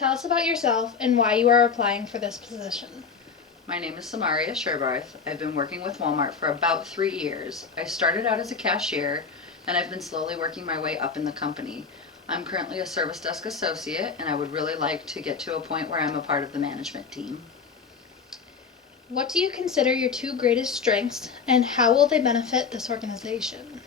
Tell us about yourself and why you are applying for this position. My name is Samaria Sherbarth. I've been working with Walmart for about 3 years. I started out as a cashier, and I've been slowly working my way up in the company. I'm currently a service desk associate, and I would really like to get to a point where I'm a part of the management team. What do you consider your two greatest strengths, and how will they benefit this organization?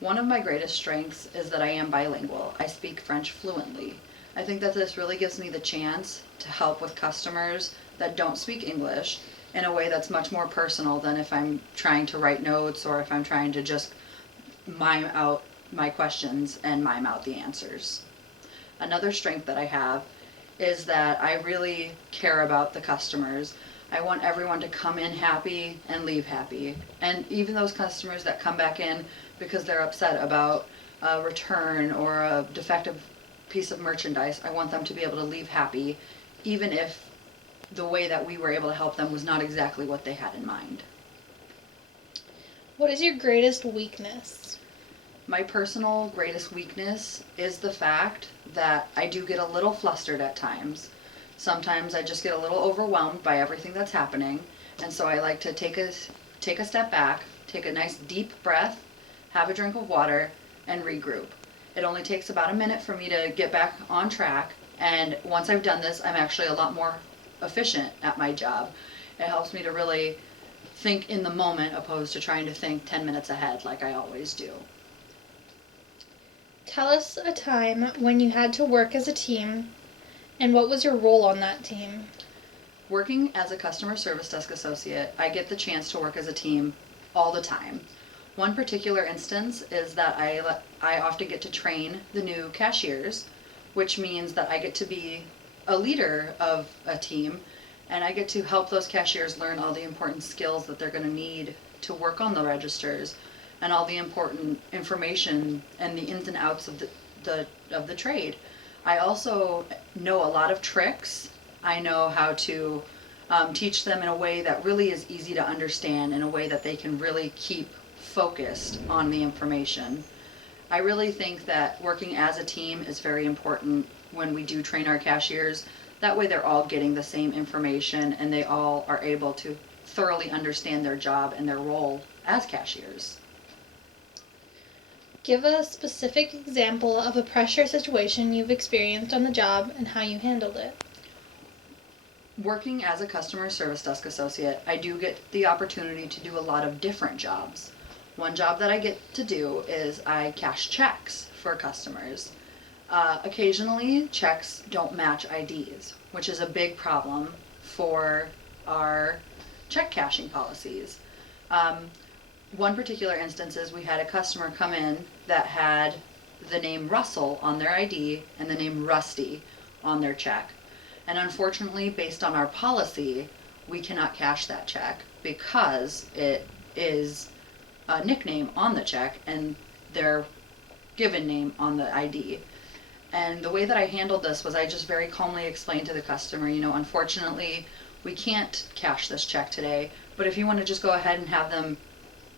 One of my greatest strengths is that I am bilingual. I speak French fluently. I think that this really gives me the chance to help with customers that don't speak English in a way that's much more personal than if I'm trying to write notes or if I'm trying to just mime out my questions and mime out the answers. Another strength that I have is that I really care about the customers. I want everyone to come in happy and leave happy. And even those customers that come back in because they're upset about a return or a defective piece of merchandise, I want them to be able to leave happy, even if the way that we were able to help them was not exactly what they had in mind. What is your greatest weakness? My personal greatest weakness is the fact that I do get a little flustered at times. Sometimes I just get a little overwhelmed by everything that's happening, and so I like to take a step back, take a nice deep breath, have a drink of water, and regroup. It only takes about a minute for me to get back on track, and once I've done this, I'm actually a lot more efficient at my job. It helps me to really think in the moment opposed to trying to think 10 minutes ahead like I always do. Tell us a time when you had to work as a team, and what was your role on that team? Working as a customer service desk associate, I get the chance to work as a team all the time. One particular instance is that I often get to train the new cashiers, which means that I get to be a leader of a team, and I get to help those cashiers learn all the important skills that they're going to need to work on the registers and all the important information and the ins and outs of the trade. I also know a lot of tricks. I know how to teach them in a way that really is easy to understand, in a way that they can really keep focused on the information. I really think that working as a team is very important when we do train our cashiers. That way they're all getting the same information and they all are able to thoroughly understand their job and their role as cashiers. Give a specific example of a pressure situation you've experienced on the job and how you handled it. Working as a customer service desk associate, I do get the opportunity to do a lot of different jobs. One job that I get to do is I cash checks for customers. Occasionally, checks don't match IDs, which is a big problem for our check cashing policies. One particular instance is we had a customer come in that had the name Russell on their ID and the name Rusty on their check. And unfortunately, based on our policy, we cannot cash that check because it is a nickname on the check and their given name on the ID. And the way that I handled this was I just very calmly explained to the customer, unfortunately, we can't cash this check today, but if you want to just go ahead and have them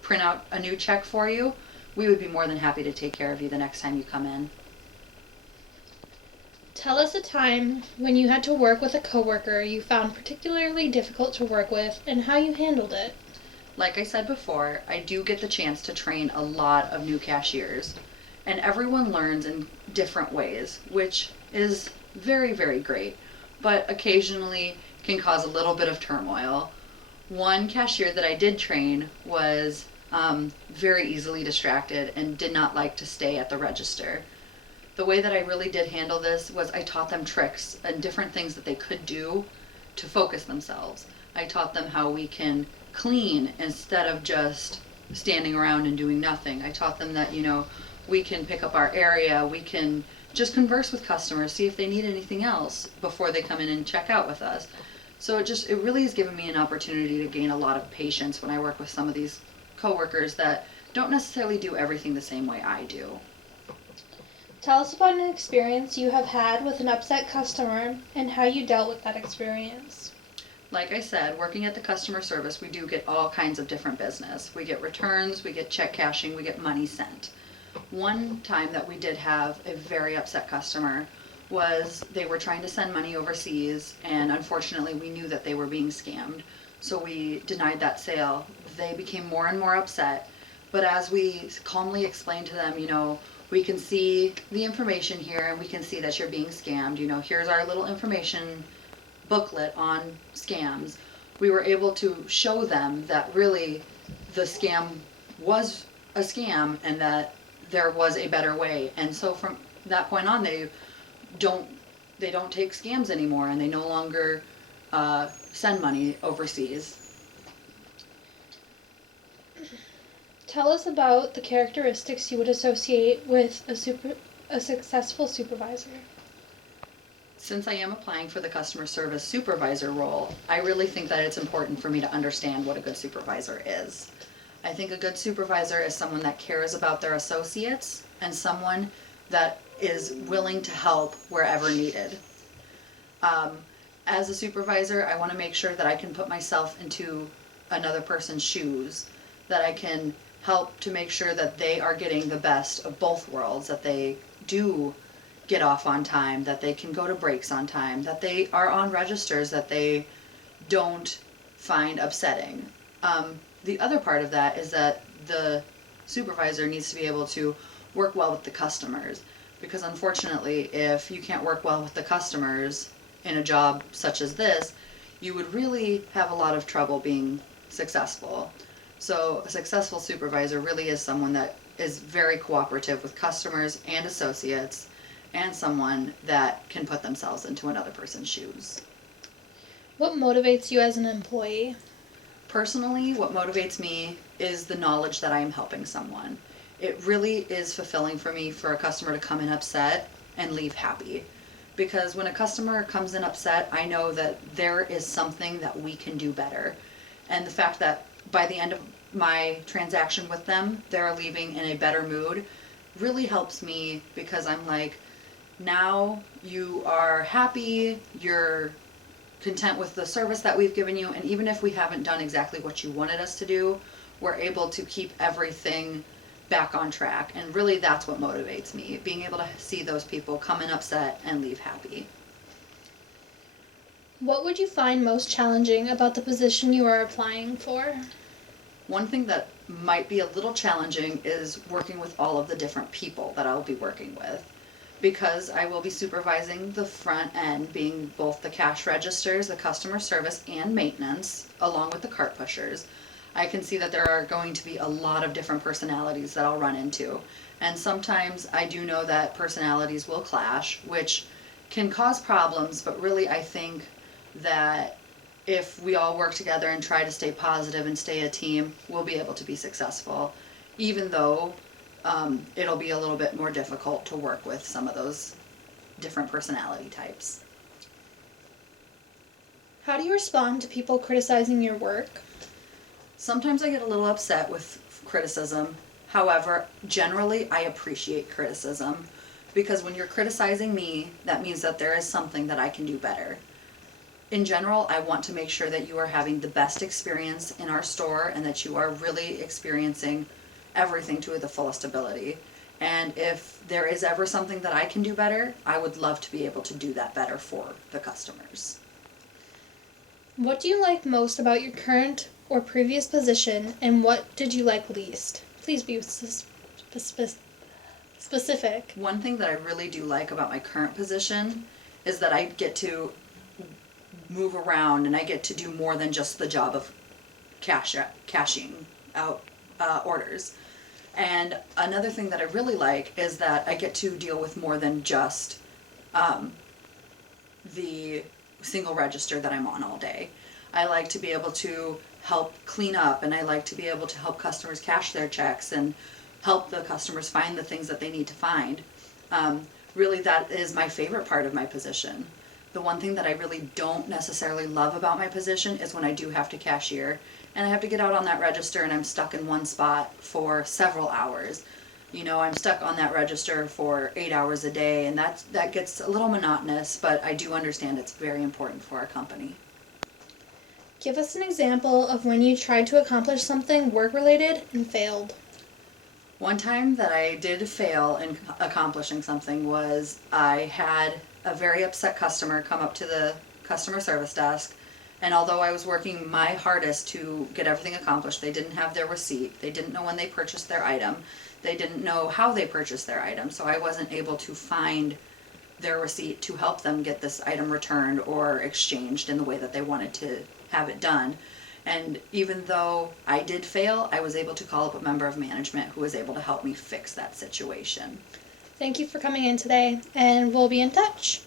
print out a new check for you, we would be more than happy to take care of you the next time you come in. Tell us a time when you had to work with a coworker you found particularly difficult to work with and how you handled it. Like I said before, I do get the chance to train a lot of new cashiers, and everyone learns in different ways, which is very, very great, but occasionally can cause a little bit of turmoil. One cashier that I did train was very easily distracted and did not like to stay at the register. The way that I really did handle this was I taught them tricks and different things that they could do to focus themselves. I taught them how we can clean instead of just standing around and doing nothing. I taught them that, we can pick up our area, we can just converse with customers, see if they need anything else before they come in and check out with us. So it really has given me an opportunity to gain a lot of patience when I work with some of these coworkers that don't necessarily do everything the same way I do. Tell us about an experience you have had with an upset customer and how you dealt with that experience. Like I said, working at the customer service, we do get all kinds of different business. We get returns, we get check cashing, we get money sent. One time that we did have a very upset customer was they were trying to send money overseas, and unfortunately we knew that they were being scammed, so we denied that sale. They became more and more upset, but as we calmly explained to them, we can see the information here and we can see that you're being scammed. Here's our little information booklet on scams. We were able to show them that really the scam was a scam and that there was a better way. And so from that point on, they don't take scams anymore, and they no longer send money overseas. Tell us about the characteristics you would associate with a successful supervisor. Since I am applying for the customer service supervisor role, I really think that it's important for me to understand what a good supervisor is. I think a good supervisor is someone that cares about their associates and someone that is willing to help wherever needed. As a supervisor, I want to make sure that I can put myself into another person's shoes, that I can help to make sure that they are getting the best of both worlds, that they do get off on time, that they can go to breaks on time, that they are on registers that they don't find upsetting. The other part of that is that the supervisor needs to be able to work well with the customers, because unfortunately, if you can't work well with the customers in a job such as this, you would really have a lot of trouble being successful. So a successful supervisor really is someone that is very cooperative with customers and associates, and someone that can put themselves into another person's shoes. What motivates you as an employee? Personally, what motivates me is the knowledge that I am helping someone. It really is fulfilling for me for a customer to come in upset and leave happy. Because when a customer comes in upset, I know that there is something that we can do better. And the fact that by the end of my transaction with them, they're leaving in a better mood really helps me, because I'm like, now you are happy, you're content with the service that we've given you, and even if we haven't done exactly what you wanted us to do, we're able to keep everything back on track. And really that's what motivates me, being able to see those people come in upset and leave happy. What would you find most challenging about the position you are applying for? One thing that might be a little challenging is working with all of the different people that I'll be working with, because I will be supervising the front end, being both the cash registers, the customer service, and maintenance, along with the cart pushers. I can see that there are going to be a lot of different personalities that I'll run into. And sometimes I do know that personalities will clash, which can cause problems, but really I think that if we all work together and try to stay positive and stay a team, we'll be able to be successful, even though it'll be a little bit more difficult to work with some of those different personality types. How do you respond to people criticizing your work? Sometimes I get a little upset with criticism. However, generally I appreciate criticism, because when you're criticizing me, that means that there is something that I can do better. In general, I want to make sure that you are having the best experience in our store and that you are really experiencing everything to the fullest ability. And if there is ever something that I can do better, I would love to be able to do that better for the customers. What do you like most about your current or previous position, and what did you like least? Please be specific. One thing that I really do like about my current position is that I get to move around and I get to do more than just the job of cashing out orders. And another thing that I really like is that I get to deal with more than just the single register that I'm on all day. I like to be able to help clean up, and I like to be able to help customers cash their checks and help the customers find the things that they need to find. Really, that is my favorite part of my position. The one thing that I really don't necessarily love about my position is when I do have to cashier and I have to get out on that register and I'm stuck in one spot for several hours. You know, I'm stuck on that register for 8 hours a day, and that gets a little monotonous, but I do understand it's very important for our company. Give us an example of when you tried to accomplish something work-related and failed. One time that I did fail in accomplishing something was I had a very upset customer come up to the customer service desk, and although I was working my hardest to get everything accomplished, they didn't have their receipt, they didn't know when they purchased their item, they didn't know how they purchased their item, so I wasn't able to find their receipt to help them get this item returned or exchanged in the way that they wanted to have it done. And even though I did fail, I was able to call up a member of management who was able to help me fix that situation. Thank you for coming in today, and we'll be in touch.